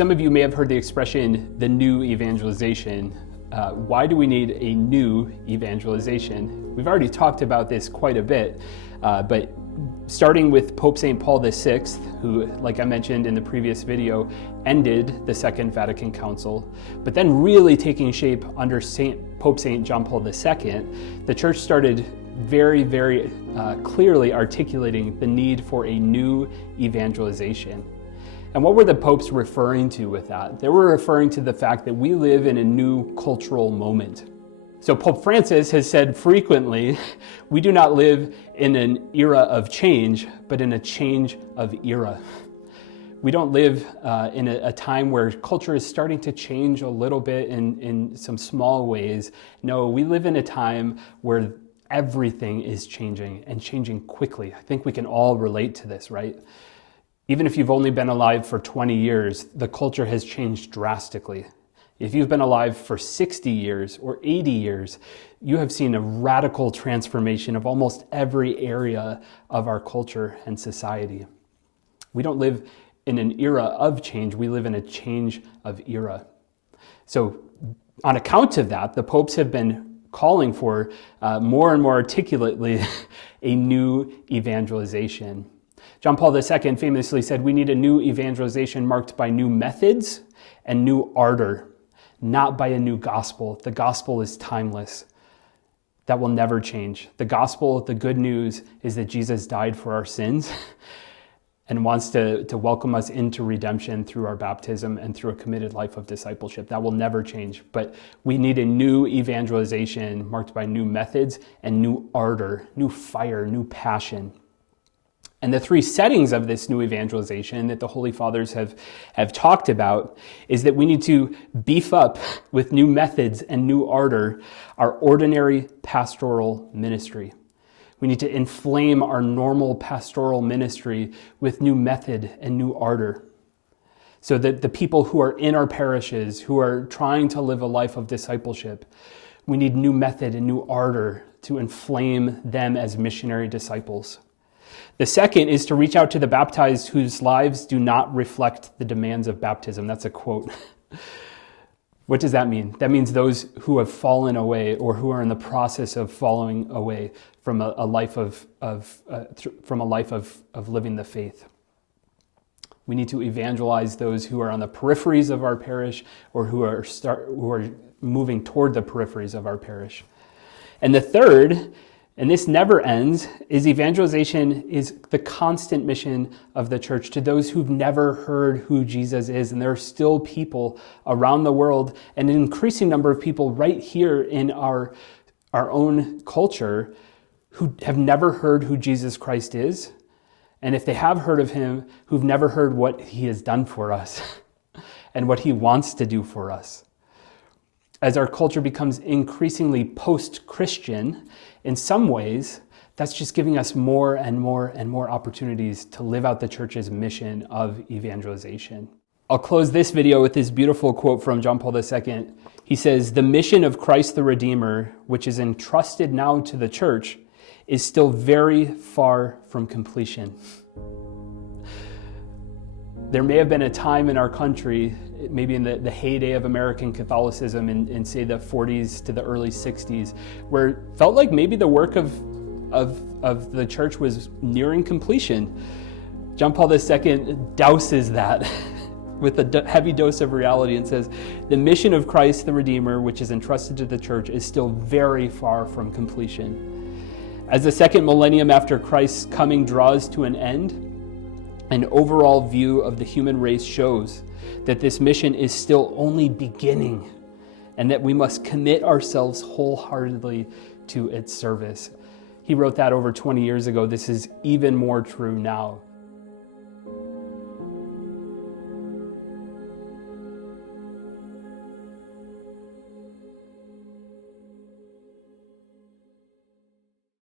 Some of you may have heard the expression, the new evangelization. Why do we need a new evangelization? We've already talked about this quite a bit, but starting with Pope St. Paul VI, who, like I mentioned in the previous video, ended the Second Vatican Council, but then really taking shape under Pope St. John Paul II, the church started very clearly articulating the need for a new evangelization. And what were the popes referring to with that? They were referring to the fact that we live in a new cultural moment. So Pope Francis has said frequently, we do not live in an era of change, but in a change of era. We don't live in a time where culture is starting to change a little bit in some small ways. No, we live in a time where everything is changing and changing quickly. I think we can all relate to this, right? Even if you've only been alive for 20 years, the culture has changed drastically. If you've been alive for 60 years or 80 years, you have seen a radical transformation of almost every area of our culture and society. We don't live in an era of change, we live in a change of era. So on account of that, the popes have been calling for more and more articulately a new evangelization. John Paul II famously said, we need a new evangelization marked by new methods and new ardor, not by a new gospel. The gospel is timeless. That will never change. The gospel, the good news, is that Jesus died for our sins and wants to welcome us into redemption through our baptism and through a committed life of discipleship. That will never change. But we need a new evangelization marked by new methods and new ardor, new fire, new passion. And the three settings of this new evangelization that the Holy Fathers have talked about is that we need to beef up with new methods and new ardor our ordinary pastoral ministry. We need to inflame our normal pastoral ministry with new method and new ardor, so that the people who are in our parishes, who are trying to live a life of discipleship, we need new method and new ardor to inflame them as missionary disciples. The second is to reach out to the baptized whose lives do not reflect the demands of baptism. That's a quote. What does that mean? That means those who have fallen away or who are in the process of falling away from a life of living the faith. We need to evangelize those who are on the peripheries of our parish or who are moving toward the peripheries of our parish. And the third, and this never ends, is evangelization is the constant mission of the church to those who've never heard who Jesus is. And there are still people around the world, and an increasing number of people right here in our own culture who have never heard who Jesus Christ is. And if they have heard of him, who've never heard what he has done for us and what he wants to do for us. As our culture becomes increasingly post-Christian, in some ways, that's just giving us more and more and more opportunities to live out the church's mission of evangelization. I'll close this video with this beautiful quote from John Paul II. He says, "The mission of Christ the Redeemer, which is entrusted now to the church, is still very far from completion." There may have been a time in our country, maybe in the heyday of American Catholicism in say the 40s to the early 60s, where it felt like maybe the work of the church was nearing completion. John Paul II douses that with a heavy dose of reality and says, the mission of Christ the Redeemer, which is entrusted to the church, is still very far from completion. As the second millennium after Christ's coming draws to an end, an overall view of the human race shows that this mission is still only beginning and that we must commit ourselves wholeheartedly to its service. He wrote that over 20 years ago. This is even more true now.